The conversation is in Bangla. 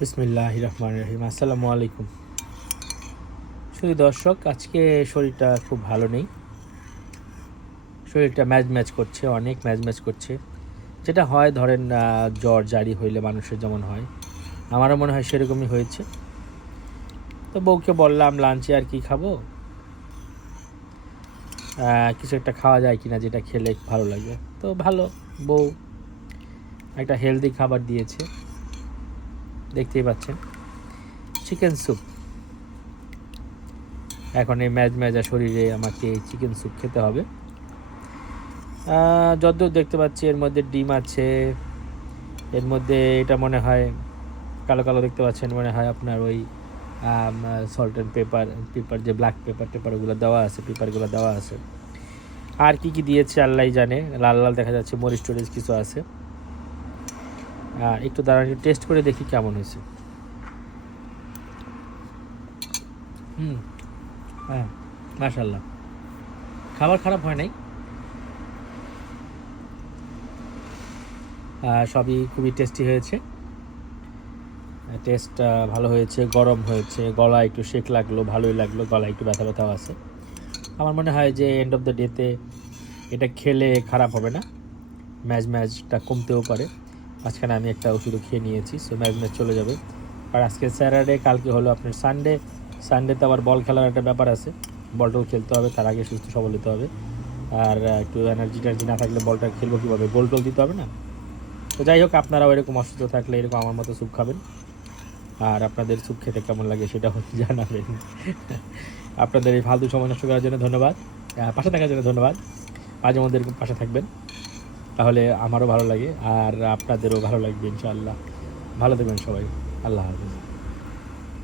বিসমিল্লাহির রহমানির রহিম। আসসালামু আলাইকুম। শুধু দর্শক, আজকে শরীরটা খুব ভালো নেই। শরীরটা ম্যাজ করছে, অনেক ম্যাজ করছে। যেটা হয় ধরেন জ্বর জারি হইলে মানুষের যেমন হয়, আমারও মনে হয় সেরকমই হয়েছে। তো বউকে বললাম লাঞ্চে আর কি খাবো, কিছু একটা খাওয়া যায় কিনা যেটা খেলে ভালো লাগে। তো ভালো, বউ একটা হেলদি খাবার দিয়েছে, দেখতেই পাচ্ছেন, চিকেন স্যুপ। এখন এই ম্যাজা শরীরে আমাকে চিকেন স্যুপ খেতে হবে। যতদূর দেখতে পাচ্ছি এর মধ্যে ডিম আছে, এর মধ্যে এটা মনে হয় কালো কালো দেখতে পাচ্ছেন, মনে হয় আপনার ওই সল্ট অ্যান্ড পেপার যে ব্ল্যাক পেপারগুলো দেওয়া আছে, পেপারগুলো দেওয়া আছে। আর কি কি দিয়েছে আল্লাহ জানে, লাল লাল দেখা যাচ্ছে, মরিচ টরিচ কিছু আছে। একটু দাঁড়ান, টেস্ট করে দেখি কেমন হয়েছে। হ্যাঁ, মাশাআল্লাহ, খাবার খারাপ হয় নাই। সবই খুবই টেস্টি হয়েছে। টেস্ট ভালো হয়েছে, গরম হয়েছে, গলা একটু শেক লাগলো, ভালোই লাগলো, গলা একটু ব্যথা ব্যথাও আছে। আমার মনে হয় যে এন্ড অফ দ্য ডেতে এটা খেলে খারাপ হবে না, ম্যাজটা কমতেও পারে। মাঝখানে আমি একটা ওষুধও খেয়ে নিয়েছি, সো ম্যাজ চলে যাবে। আর আজকে স্যাটারডে, কালকে হলো আপনার সানডেতে আবার বল খেলার একটা ব্যাপার আছে, বলটাও খেলতে হবে, তার আগে সুস্থ সবল হতে হবে। আর একটু এনার্জি না থাকলে বলটা খেলবো কীভাবে, গোল টোল দিতে হবে না। তো যাই হোক, আপনারাও এরকম অসুস্থ থাকলে এরকম আমার মতো স্যুপ খাবেন। আর আপনাদের স্যুপ খেতে কেমন লাগে সেটা জানাবেন। আপনাদের এই ফালতু সময় নষ্ট করার জন্য ধন্যবাদ, পাশে থাকার জন্য ধন্যবাদ। মাঝে মধ্যে এরকম পাশে থাকবেন, তাহলে আমারও ভালো লাগে আর আপনাদেরও ভালো লাগবে ইনশাআল্লাহ। ভালো থাকবেন সবাই, আল্লাহ হাফেজ।